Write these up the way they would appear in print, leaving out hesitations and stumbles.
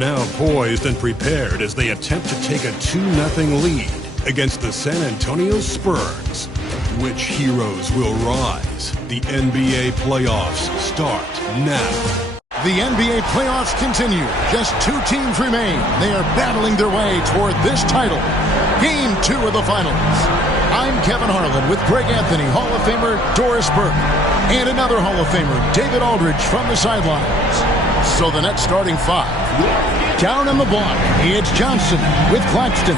Now poised and prepared as they attempt to take a 2-0 lead against the San Antonio Spurs. Which heroes will rise? The NBA playoffs start now. The NBA playoffs continue. Just 2 teams remain. They are battling their way toward this title. Game 2 of the finals. I'm Kevin Harlan with Greg Anthony, Hall of Famer Doris Burke, and another Hall of Famer, David Aldridge, from the sidelines. So the Nets starting 5. Down on the block, it's Johnson with Claxton.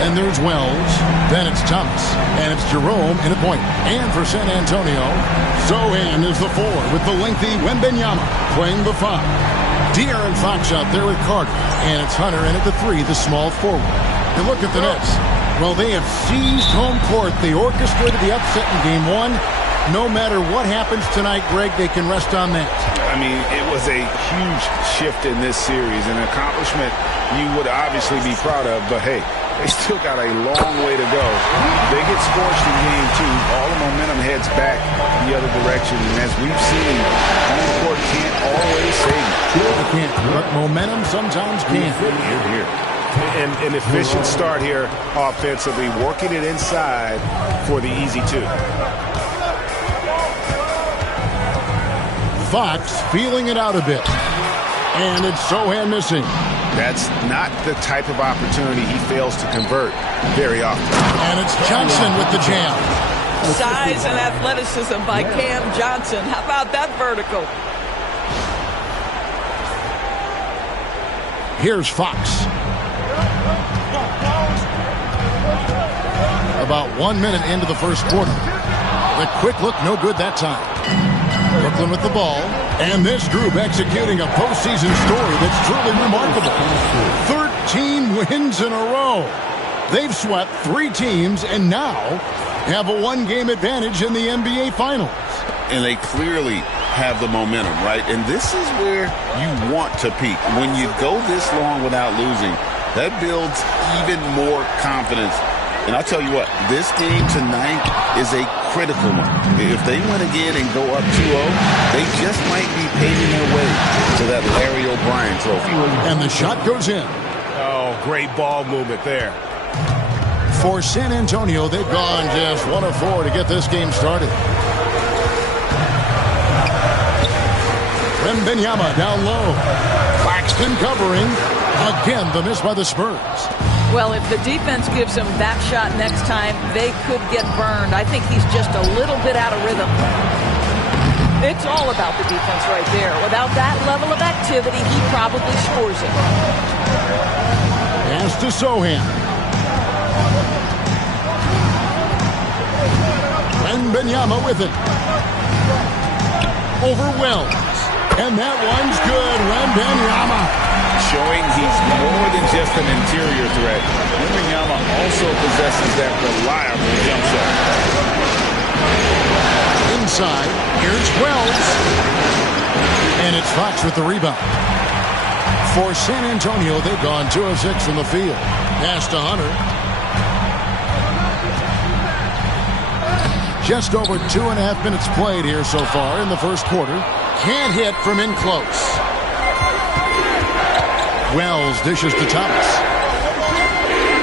Then there's Wells. Then it's Thomas. And it's Jerome in a point. And for San Antonio, Sohan is the 4 with the lengthy Wembanyama playing the 5. De'Aaron Fox out there with Carter. And it's Hunter in at the 3, the small forward. And look at the Nets. Well, they have seized home court. They orchestrated the upset in Game 1. No matter what happens tonight, Greg, they can rest on that. I mean, it was a huge shift in this series, an accomplishment you would obviously be proud of, but hey, they still got a long way to go. They get scorched in Game 2. All the momentum heads back the other direction, and as we've seen, home court can't always save you. It can't, but momentum sometimes can. Here. An efficient start here offensively, working it inside for the easy 2. Fox feeling it out a bit. And it's Sohan missing. That's not the type of opportunity he fails to convert very often. And it's Johnson with the jam. Size and athleticism by Cam Johnson. How about that vertical? Here's Fox. About 1 minute into the first quarter. The quick look, no good that time. Brooklyn with the ball. And this group executing a postseason story that's truly remarkable. 13 wins in a row. They've swept 3 teams and now have a 1-game advantage in the NBA Finals. And they clearly have the momentum, right? And this is where you want to peak. When you go this long without losing, that builds even more confidence. And I'll tell you what, this game tonight is a critical one. If they win again and go up 2-0, they just might be paving their way to that Larry O'Brien trophy. And the shot goes in. Oh, great ball movement there. For San Antonio, they've gone just 1 of 4 to get this game started. Wembanyama down low. Claxton covering. Again, the miss by the Spurs. Well, if the defense gives him that shot next time, they could get burned. I think he's just a little bit out of rhythm. It's all about the defense right there. Without that level of activity, he probably scores it. Pass to Sohan. Wembanyama with it. Over Wells. And that one's good. Wembanyama. Showing he's more than just an interior threat. Wembanyama also possesses that reliable jump shot. Inside, here's Wells. And it's Fox with the rebound. For San Antonio, they've gone 2 of 6 from the field. Pass to Hunter. Just over 2.5 minutes played here so far in the first quarter. Can't hit from in close. Wells dishes to Thomas.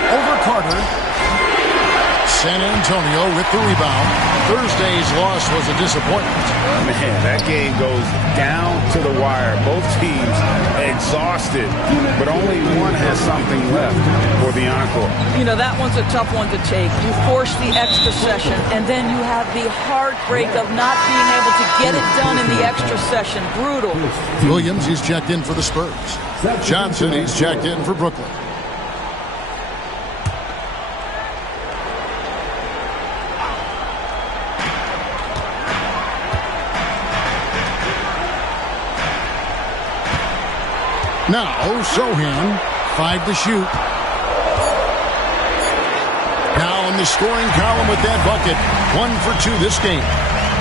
Over Carter. San Antonio with the rebound. Thursday's loss was a disappointment. Man, that game goes down to the wire. Both teams exhausted, but only one has something left for the encore. You know, that one's a tough one to take. You force the extra session, and then you have the heartbreak of not being able to get it done in the extra session. Brutal. Williams, he's checked in for the Spurs. Johnson, he's checked in for Brooklyn. Now, Sohan, 5 to shoot. Now in the scoring column with that bucket. 1 for 2 this game.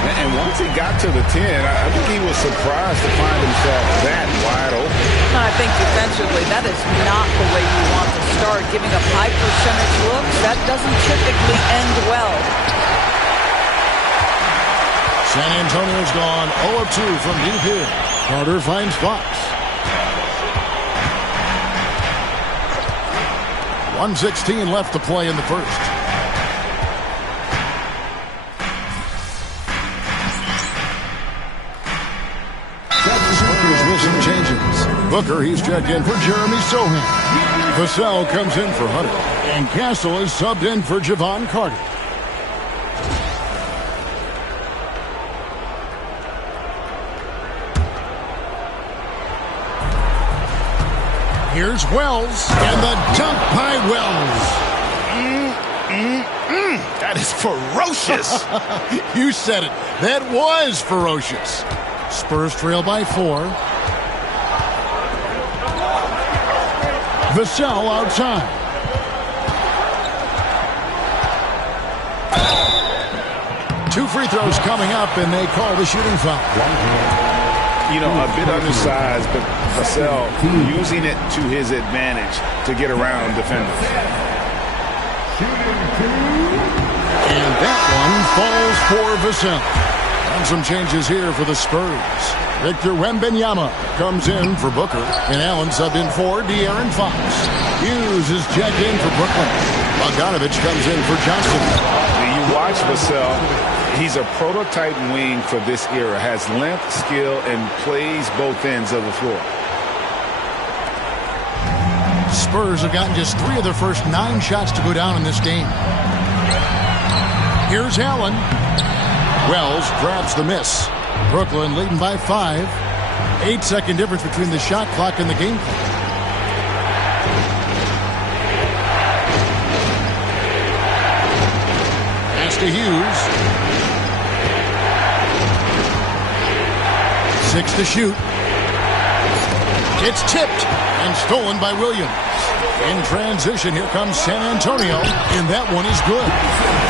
And once he got to the 10, I think he was surprised to find himself that wide open. I think defensively, that is not the way you want to start. Giving up high percentage looks, that doesn't typically end well. San Antonio's gone 0 of 2 from deep here. Carter finds Fox. 1:16 left to play in the first. Spurs with some changes. Booker, he's checked in for Jeremy Sohan. Vassell comes in for Hunter. And Castle is subbed in for Javon Carter. Here's Wells, and the dunk by Wells. That is ferocious. You said it. That was ferocious. Spurs trail by 4. Vassell outside. Two free throws coming up, and they call the shooting foul. You know, a bit undersized, but Vassell using it to his advantage to get around defenders. And that one falls for Vassell. And some changes here for the Spurs. Victor Wembanyama comes in for Booker, and Allen subbed in for De'Aaron Fox. Hughes is checked in for Brooklyn. Bogdanovich comes in for Johnson. You watch Vassell. He's a prototype wing for this era. Has length, skill, and plays both ends of the floor. Spurs have gotten just 3 of their first 9 shots to go down in this game. Here's Allen. Wells grabs the miss. Brooklyn leading by 5. 8-second difference between the shot clock and the game clock. Pass to Hughes. 6 to shoot. It's tipped and stolen by Williams. In transition, here comes San Antonio, and that one is good.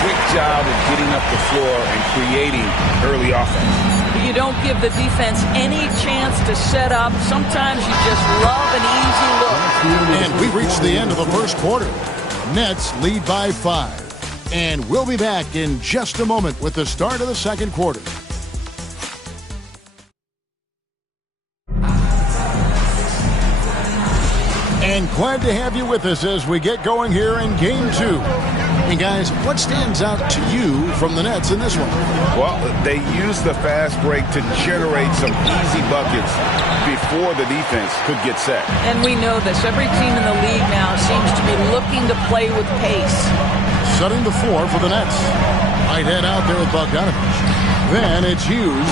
Quick job of getting up the floor and creating early offense. You don't give the defense any chance to set up. Sometimes you just love an easy look. And we reached the end of the first quarter. Nets lead by 5. And we'll be back in just a moment with the start of the second quarter. And glad to have you with us as we get going here in Game 2. And guys, what stands out to you from the Nets in this one? Well, they used the fast break to generate some easy buckets before the defense could get set. And we know this. Every team in the league now seems to be looking to play with pace. Setting the floor for the Nets. Right head out there with Bogdanovich. Then it's Hughes.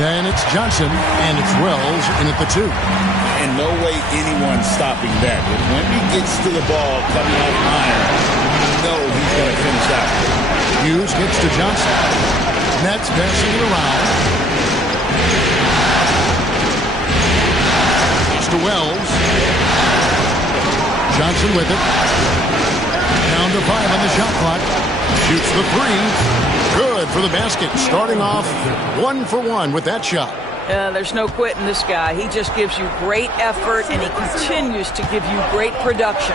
Then it's Johnson. And it's Wells in at the 2. And no way anyone's stopping that. If Wemby gets to the ball coming off iron, you know he's going to finish out. Hughes gets to Johnson. Nets passing it around. Pass to Wells. Johnson with it. Down to 5 on the shot clock. Shoots the 3. Good for the basket. Starting off 1 for 1 with that shot. There's no quitting this guy. He just gives you great effort, and he continues to give you great production.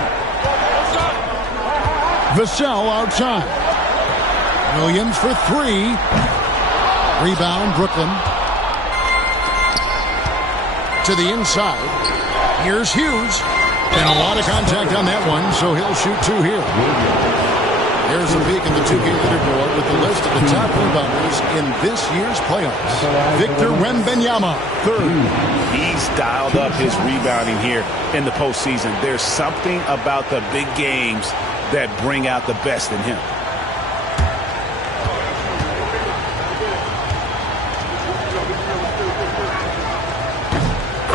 Vassell outside. Williams for 3. Rebound, Brooklyn. To the inside. Here's Hughes. And a lot of contact on that one, so he'll shoot 2 here. Here's a peek at the 2K leaderboard with the list of the top rebounders in this year's playoffs. Victor Wembanyama, 3rd. He's dialed up his rebounding here in the postseason. There's something about the big games that bring out the best in him.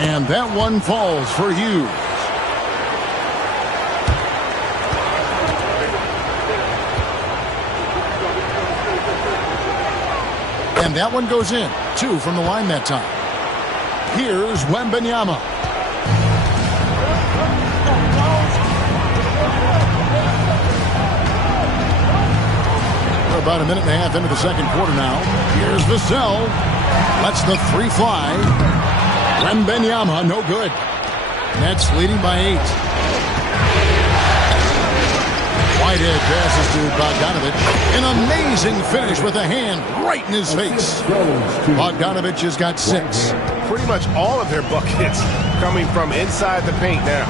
And that one falls for Hughes. And that one goes in. 2 from the line that time. Here's Wembanyama. We're about a minute and a half into the second quarter now. Here's Vassell. Lets the 3 fly. Wembanyama, no good. Nets leading by 8. Whitehead passes to Bogdanovich. An amazing finish with a hand right in his face. Bogdanovich has got 6. Pretty much all of their buckets coming from inside the paint now.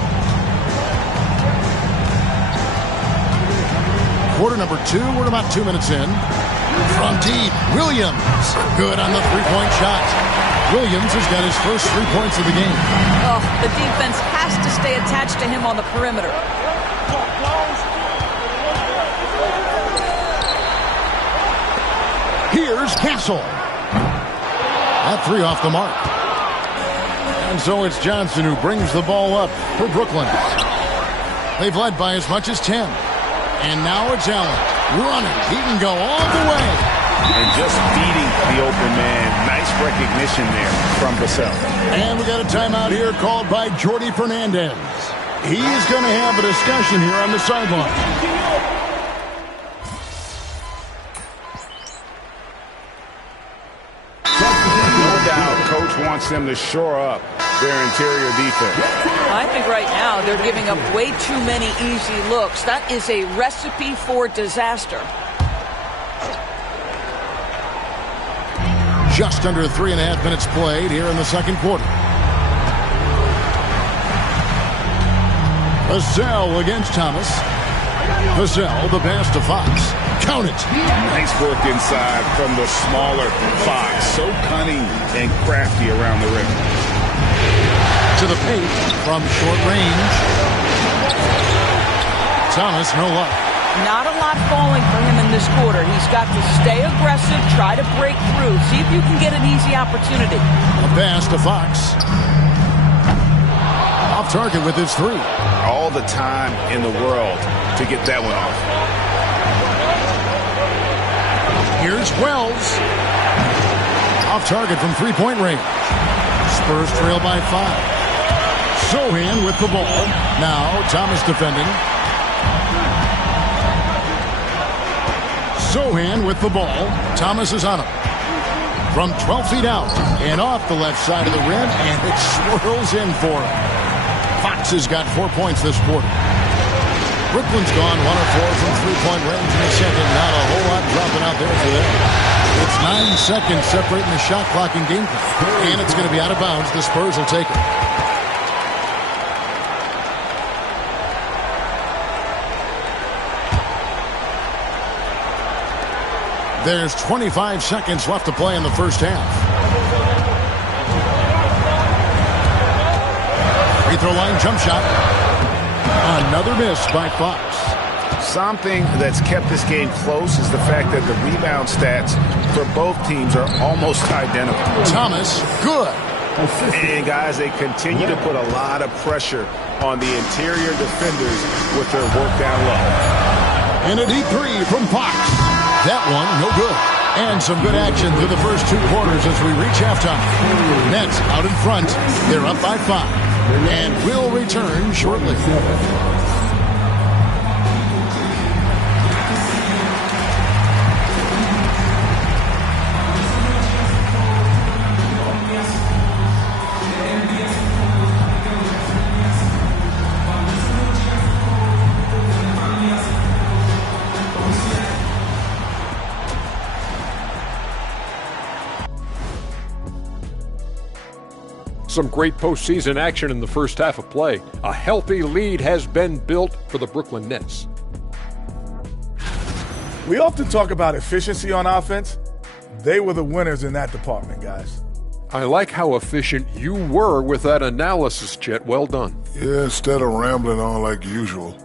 quarter number 2. We're about 2 minutes in. From deep, Williams. Good on the three-point shot. Williams has got his first 3 points of the game. Oh, the defense has to stay attached to him on the perimeter. Here's Castle. That three off the mark. And so it's Johnson who brings the ball up for Brooklyn. They've led by as much as 10. And now it's Allen running. He can go all the way. And just beating the open man. Nice recognition there from Vassell. And we got a timeout here called by Jordi Fernandez. He's going to have a discussion here on the sideline. Coach wants them to shore up their interior defense. I think right now they're giving up way too many easy looks. That is a recipe for disaster. Just under 3.5 minutes played here in the second quarter. Vassell against Thomas. Vassell, the pass to Fox. Count it. Nice work inside from the smaller Fox. So cunning and crafty around the rim. To the paint from short range. Thomas, no luck. Not a lot falling for him in this quarter. He's got to stay aggressive, try to break through, see if you can get an easy opportunity. A pass to Fox. Off target with his three. All the time in the world to get that one off. Here's Wells. Off target from three-point range. Spurs trail by 5. Sohan with the ball. Now Thomas defending. Sohan with the ball. Thomas is on him. From 12 feet out and off the left side of the rim, and it swirls in for him. Fox has got 4 points this quarter. Brooklyn's gone 1 of 4 from three-point range in the second. Not a whole lot dropping out there for them. It's 9 seconds separating the shot clock and game clock. And it's going to be out of bounds. The Spurs will take it. There's 25 seconds left to play in the first half. Free throw line jump shot. Another miss by Fox. Something that's kept this game close is the fact that the rebound stats for both teams are almost identical. Thomas, good. And guys, they continue to put a lot of pressure on the interior defenders with their work down low. And a deep three from Fox. That one, no good. And some good action through the first 2 quarters as we reach halftime. Nets out in front. They're up by 5. And will return shortly. Some great postseason action in the first half of play. A healthy lead has been built for the Brooklyn Nets. We often talk about efficiency on offense. They were the winners in that department, guys. I like how efficient you were with that analysis, Chet. Well done. Yeah, instead of rambling on like usual.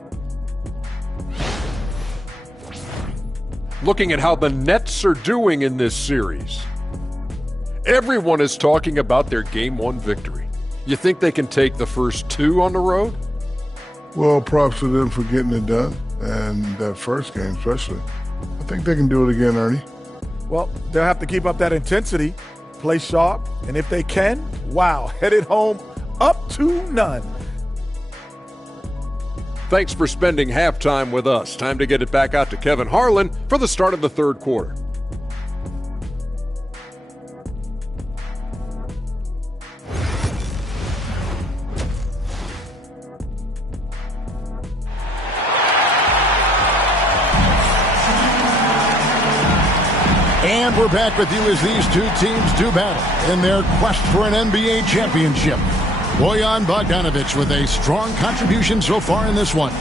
Looking at how the Nets are doing in this series. Everyone is talking about their Game 1 victory. You think they can take the first 2 on the road? Well, props to them for getting it done, and that first game especially. I think they can do it again, Ernie. Well, they'll have to keep up that intensity, play sharp, and if they can, wow, headed home up to none. Thanks for spending halftime with us. Time to get it back out to Kevin Harlan for the start of the third quarter. And we're back with you as these two teams do battle in their quest for an NBA championship. Bojan Bogdanovic with a strong contribution so far in this one.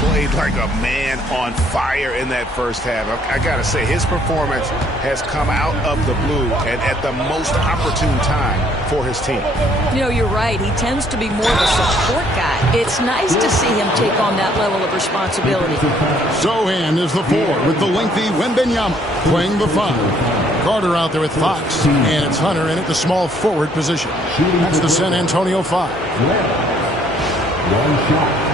Played like a man on fire in that first half. I got to say, his performance has come out of the blue and at the most opportune time for his team. You know, you're right. He tends to be more of a support guy. It's nice to see him take on that level of responsibility. Sohan is the 4 with the lengthy Wembanyama playing the 5. Carter out there with Fox, and it's Hunter in at the small forward position. That's the San Antonio 5. One shot.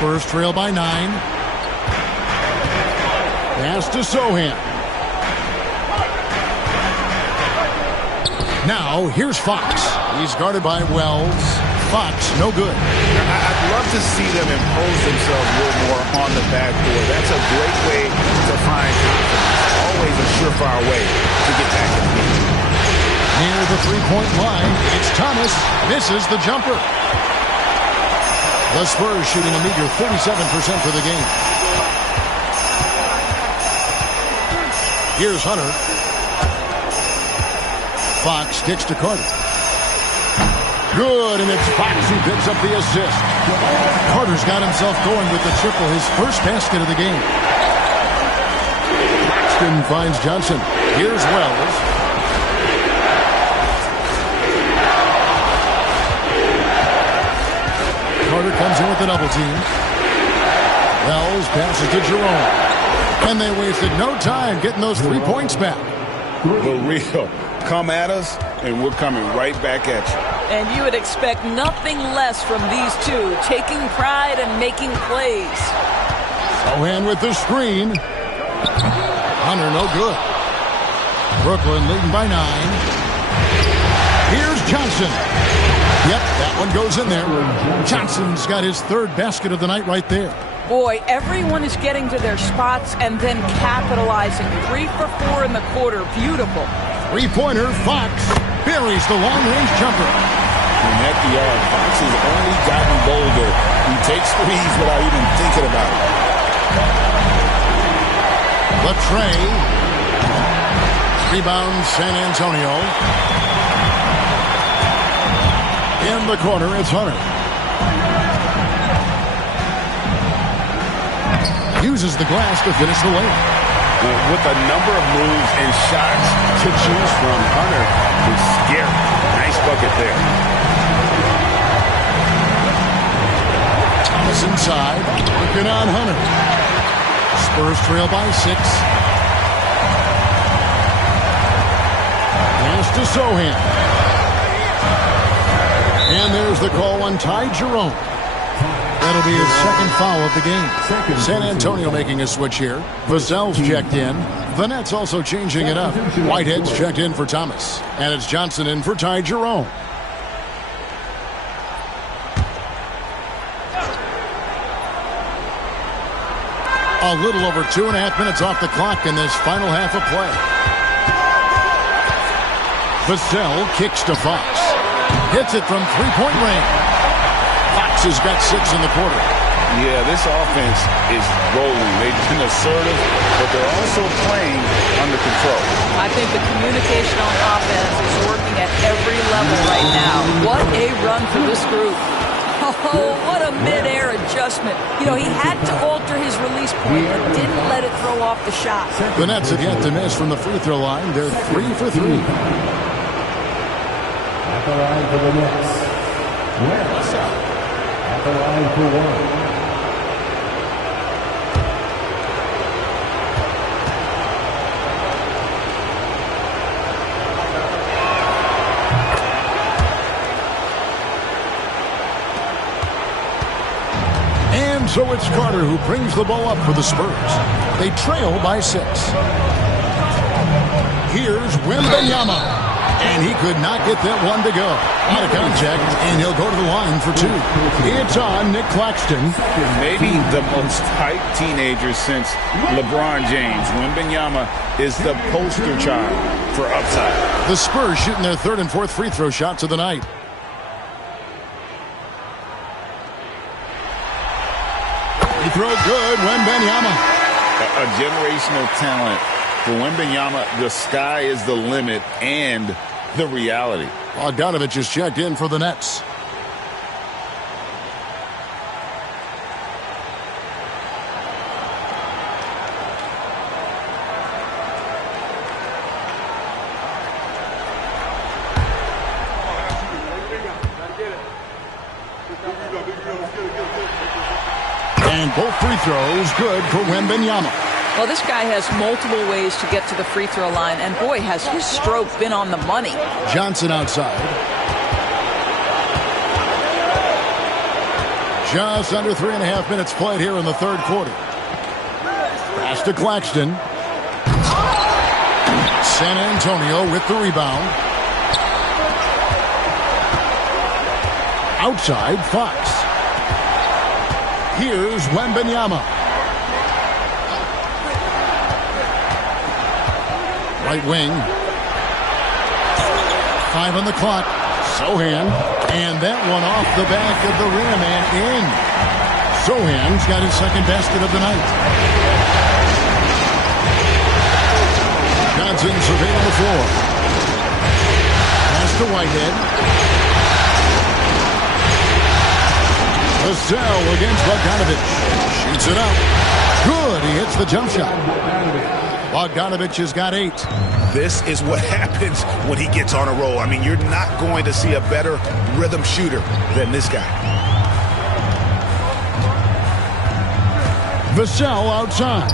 Spurs trail by 9. Pass to Sohan. Now, here's Fox. He's guarded by Wells. Fox, no good. I'd love to see them impose themselves a little more on the backboard. That's a great way to find confidence. Always a surefire way to get back in the game. Near the three-point line, it's Thomas. Misses the jumper. The Spurs shooting a meager 37% for the game. Here's Hunter. Fox kicks to Carter. Good, and it's Fox who picks up the assist. Carter's got himself going with the triple, his first basket of the game. Claxton finds Johnson. Here's Wells. Carter comes in with the double team. Wells passes to Jerome. And they wasted no time getting those 3 points back. The real. Come at us, and we're coming right back at you. And you would expect nothing less from these two, taking pride and making plays. Sohan with the screen. Hunter, no good. Brooklyn leading by 9. Here's Johnson. Yep, that one goes in there. Johnson's got his third basket of the night right there. Boy, everyone is getting to their spots and then capitalizing. 3 for 4 in the quarter. Beautiful. Three-pointer, Fox buries the long-range jumper. And at the arc, Fox has only gotten bolder. He takes threes without even thinking about it. Latrey. Rebound, San Antonio. In the corner, it's Hunter. Uses the glass to finish the layup. With a number of moves and shots to choose from, Hunter is scary. Nice bucket there. Thomas inside, working on Hunter. Spurs trail by 6. Pass to Sohan. And there's the call on Ty Jerome. That'll be his second foul of the game. San Antonio making a switch here. Vassell's checked in. The Nets also changing it up. Whitehead's checked in for Thomas. And it's Johnson in for Ty Jerome. A little over 2.5 minutes off the clock in this final half of play. Vassell kicks to Fox. Hits it from three-point range. Fox has got 6 in the quarter. Yeah, this offense is rolling. They've been assertive, but they're also playing under control. I think the communication on offense is working at every level right now. What a run for this group. Oh, what a mid-air adjustment. You know, he had to alter his release point and didn't let it throw off the shot. The Nets have yet to miss from the free throw line. They're 3 for 3. At the line for the Nets. West. At the line for 1. So it's Carter who brings the ball up for the Spurs. They trail by 6. Here's Wembanyama. And he could not get that one to go. Out of contact, and he'll go to the line for 2. It's on Nick Claxton. Maybe the most hyped teenager since LeBron James. Wembanyama is the poster child for upside. The Spurs shooting their 3rd and 4th free throw shots of the night. Free throw good, Wembanyama. A generational talent. For Wembanyama, the sky is the limit and the reality. Bogdanovich is checked in for the Nets. And both free throws good for Wembanyama. Well, this guy has multiple ways to get to the free throw line, and boy, has his stroke been on the money. Johnson outside. Just under 3.5 minutes played here in the 3rd quarter. Pass to Claxton. San Antonio with the rebound. Outside, Fox. Here's Wembanyama. Right wing. 5 on the clock. Sohan. And that one off the back of the rim and in. Sohan's got his 2nd basket of the night. Johnson surveying the floor. Pass to Whitehead. Vassell against Bogdanovich. Shoots it up. Good. He hits the jump shot. Bogdanovich has got 8. This is what happens when he gets on a roll. I mean, you're not going to see a better rhythm shooter than this guy. Vassell outside.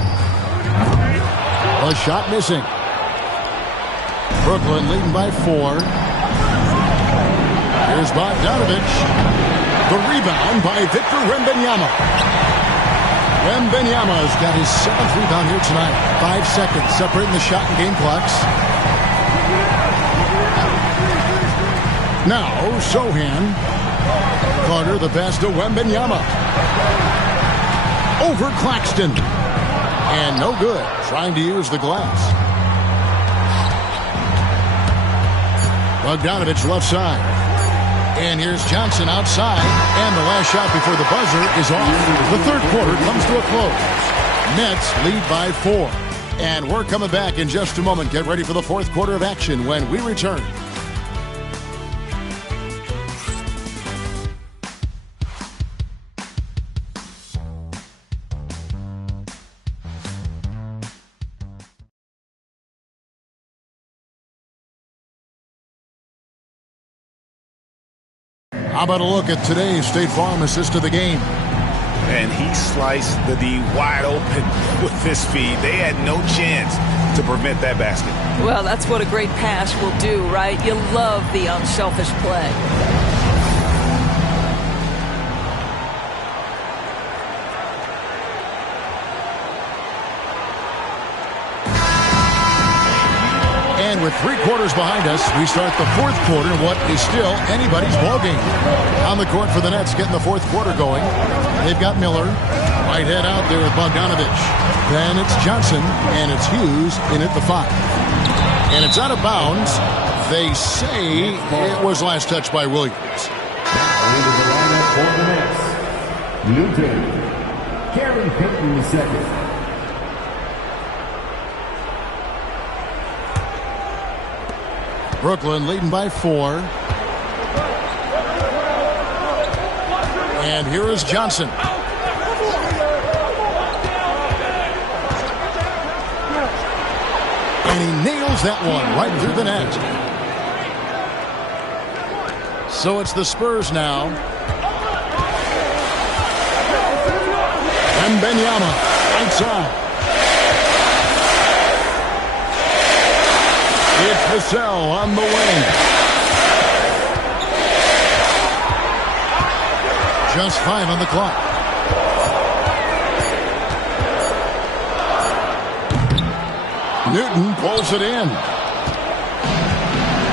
A shot missing. Brooklyn leading by 4. Here's Bogdanovich. The rebound by Victor Wembanyama. Wembanyama's got his 7th rebound here tonight. 5 seconds separating the shot and game clocks. Now, Sohan. Carter, the pass to Wembanyama. Over Claxton. And no good. Trying to use the glass. Bogdanovich left side. And here's Johnson outside. And the last shot before the buzzer is off. The 3rd quarter comes to a close. Nets lead by 4. And we're coming back in just a moment. Get ready for the 4th quarter of action when we return. How about a look at today's State Farm assist of the game? And he sliced the D wide open with this feed. They had no chance to prevent that basket. Well, that's what a great pass will do, right? You love the unselfish play. And with 3 quarters behind us, we start the 4th quarter in what is still anybody's ballgame. On the court for the Nets, getting the 4th quarter going. They've got Miller. Whitehead out there with Bogdanovich. Then it's Johnson, and it's Hughes in at the 5. And it's out of bounds. They say it was last touched by Williams. Into the lineup for the Nets. Newton. Gary Payton second. Brooklyn leading by 4. And here is Johnson. And he nails that one right through the net. So it's the Spurs now. Wembanyama outside. It's Vassell on the wing. Just 5 on the clock. Newton pulls it in.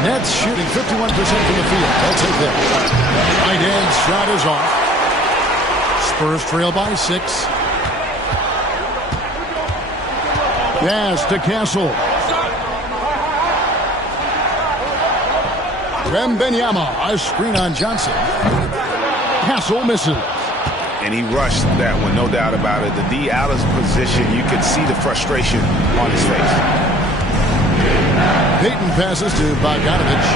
Nets shooting 51% from the field. They'll take that. Right hand shot is off. Spurs trail by 6. Pass to Castle. Wembanyama, a screen on Johnson. Castle misses. And he rushed that one, no doubt about it. The D out of position, you could see the frustration on his face. Payton passes to Bogdanovich.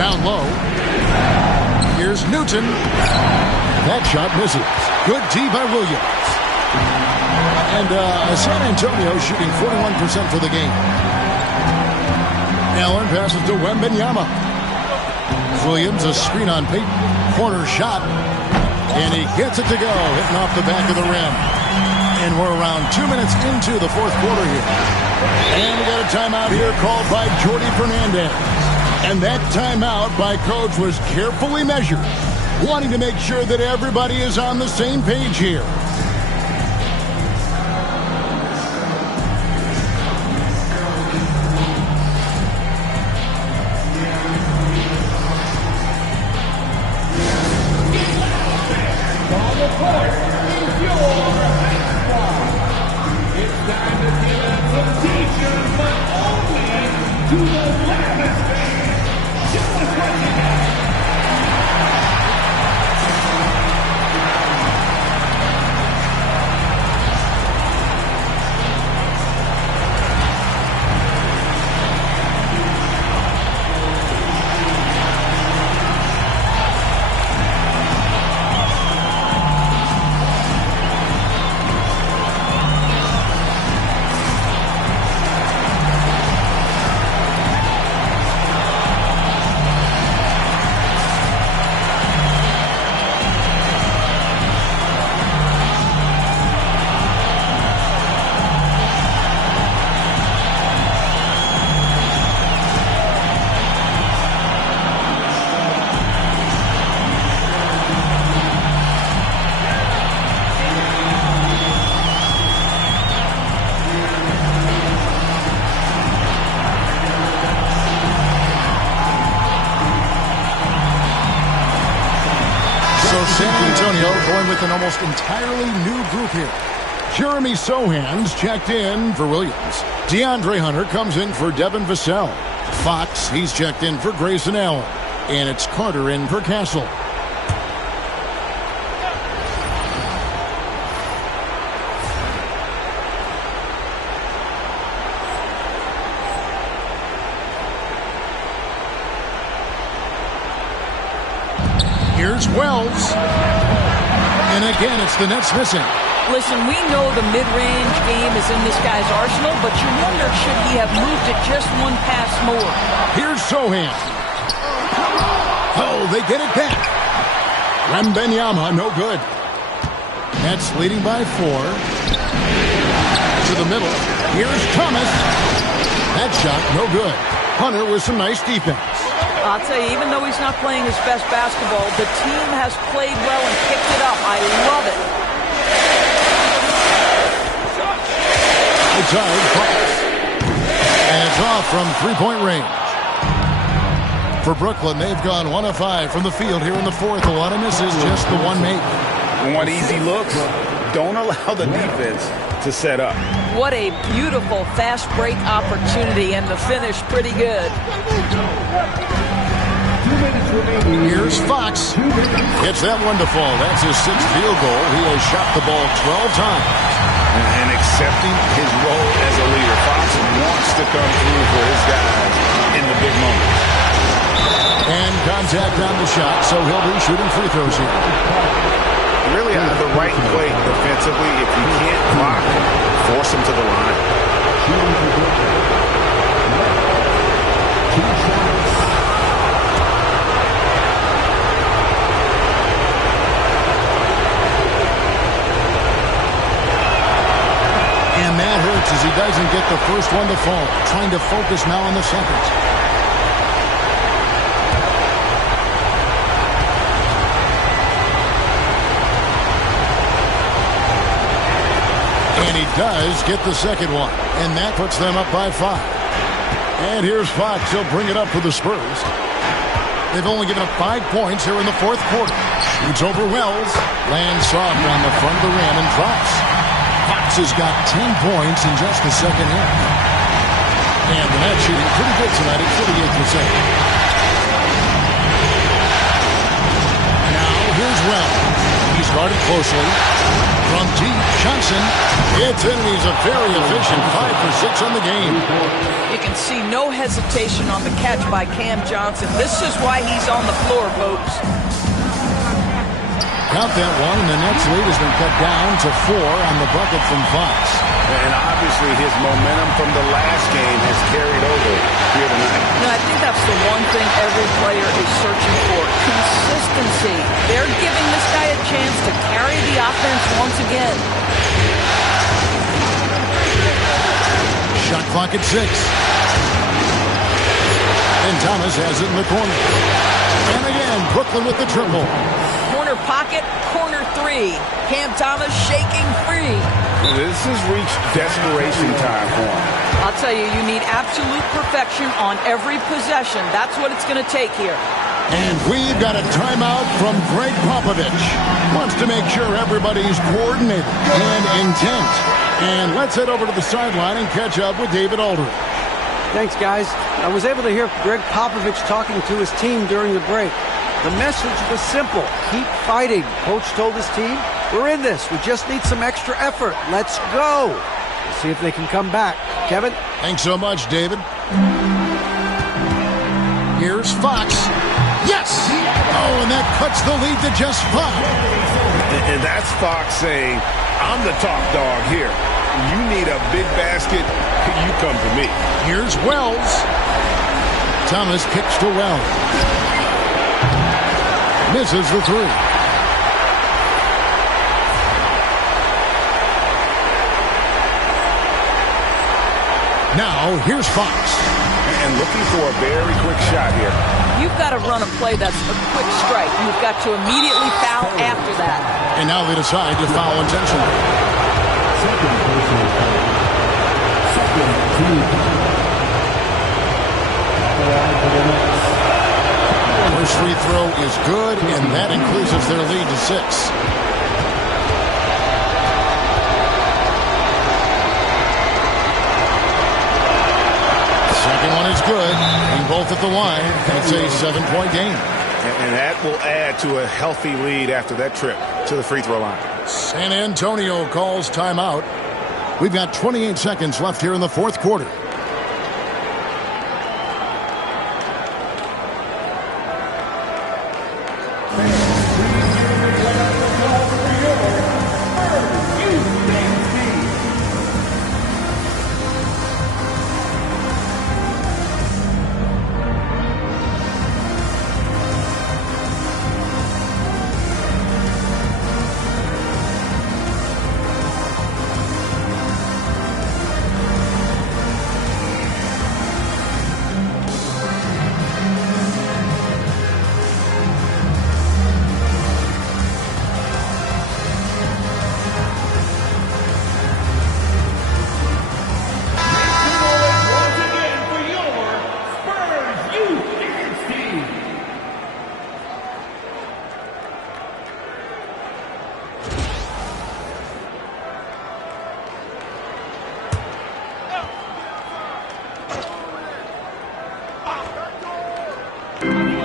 Down low. Here's Newton. That shot misses. Good D by Williams. And San Antonio shooting 41% for the game. Allen passes to Wembanyama. Williams, a screen on Payton. Corner shot. And he gets it to go, hitting off the back of the rim. And we're around 2 minutes into the fourth quarter here. And we got a timeout here called by Jordi Fernandez. And that timeout by Coach was carefully measured, wanting to make sure that everybody is on the same page here. San Antonio going with an almost entirely new group here. Jeremy Sohan's checked in for Williams. DeAndre Hunter comes in for Devin Vassell. Fox, he's checked in for Grayson Allen. And it's Carter in for Castle. Here's Wells. And again, it's the Nets missing. Listen, we know the mid-range game is in this guy's arsenal, but you wonder, should he have moved it just one pass more? Here's Sohan. Oh, they get it back. Wembanyama, no good. Nets leading by 4. To the middle. Here's Thomas. That shot, no good. Hunter with some nice defense. I'll tell you, even though he's not playing his best basketball, the team has played well and picked it up. I love it. Outside, Fox. And it's off from three-point range. For Brooklyn, they've gone 1 of 5 from the field here in the fourth. A lot of misses, just the one make. Want easy looks? Don't allow the defense to set up. What a beautiful fast break opportunity, and the finish pretty good. Here's Fox. Hits that one to fall. That's his 6th field goal. He has shot the ball 12 times. And accepting his role as a leader. Fox wants to come through for his guys in the big moments. And contact on the shot, so he'll be shooting free throws here. Really out of the right play defensively. If you can't block, force him to the line. And that hurts as he doesn't get the first one to fall. Trying to focus now on the second. And he does get the second one. And that puts them up by 5. And here's Fox. He'll bring it up for the Spurs. They've only given up 5 points here in the fourth quarter. Shoots over Wells. Lands soft on the front of the rim and drops. Fox has got 10 points in just the second half. And the net shooting pretty good tonight at 38%. Now here's Wells. He's guarded closely. From deep, Johnson gets in, and he's a very efficient 5 for 6 on the game. You can see no hesitation on the catch by Cam Johnson. This is why he's on the floor, folks. Count that one, and the Nets lead has been cut down to 4 on the bucket from Fox. And obviously his momentum from the last game has carried over here tonight. I think that's the one thing every player is searching for. Consistency. They're giving this guy a chance to carry the offense once again. Shot clock at 6. And Thomas has it in the corner. And again, Brooklyn with the triple. Corner pocket, corner 3. Cam Thomas shaking free. This has reached desperation time for him. I'll tell you, you need absolute perfection on every possession. That's what it's going to take here. And we've got a timeout from Greg Popovich. Wants to make sure everybody's coordinated and intent. And let's head over to the sideline and catch up with David Aldridge. Thanks, guys. I was able to hear Greg Popovich talking to his team during the break. The message was simple. Keep fighting. Coach told his team, we're in this. We just need some extra effort. Let's go. We'll see if they can come back. Kevin? Thanks so much, David. Here's Fox. Yes! Oh, and that cuts the lead to just 5. And that's Fox saying, I'm the top dog here. You need a big basket, you come to me. Here's Wells. Thomas kicks to Wells. Misses the 3. Now, here's Fox. And looking for a very quick shot here. You've got to run a play that's a quick strike. You've got to immediately foul after that. And now they decide to foul intentionally. Second personal foul. Second team. First free throw is good, and that increases their lead to 6. Second one is good. And both at the line. That's a 7-point game. And that will add to a healthy lead after that trip to the free throw line. San Antonio calls timeout. We've got 28 seconds left here in the fourth quarter.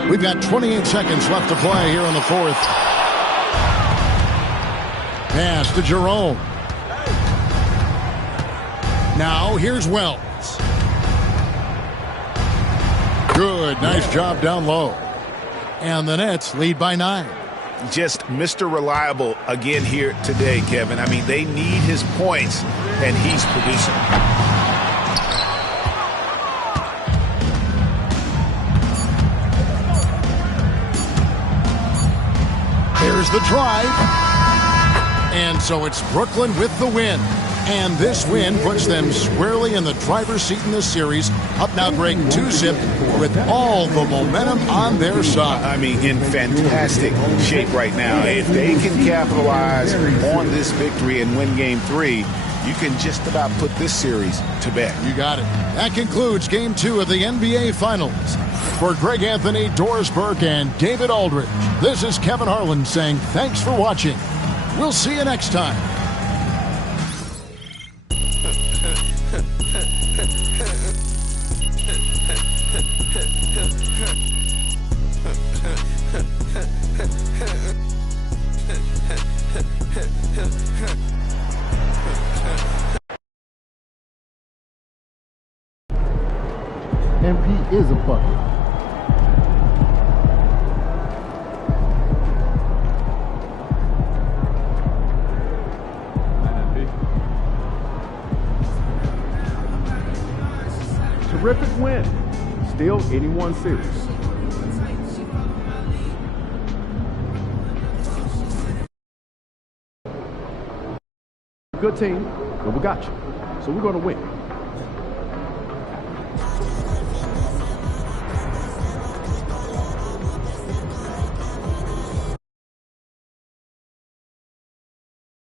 We've got 28 seconds left to play here in the fourth. Pass to Jerome. Now here's Wells. Good. Nice job down low. And the Nets lead by 9. Just Mr. Reliable again here today, Kevin. I mean, they need his points, and he's producing. Here's the drive. And so it's Brooklyn with the win. And this win puts them squarely in the driver's seat in this series. Up now, Greg, 2-zip with all the momentum on their side. I mean, in fantastic shape right now. If they can capitalize on this victory and win Game 3, you can just about put this series to bed. You got it. That concludes Game 2 of the NBA Finals. For Greg Anthony, Doris Burke, and David Aldridge, this is Kevin Harlan saying thanks for watching. We'll see you next time. MP is a bucket. Terrific win. Still 81 series. Good team, but we got you. So we're going to win.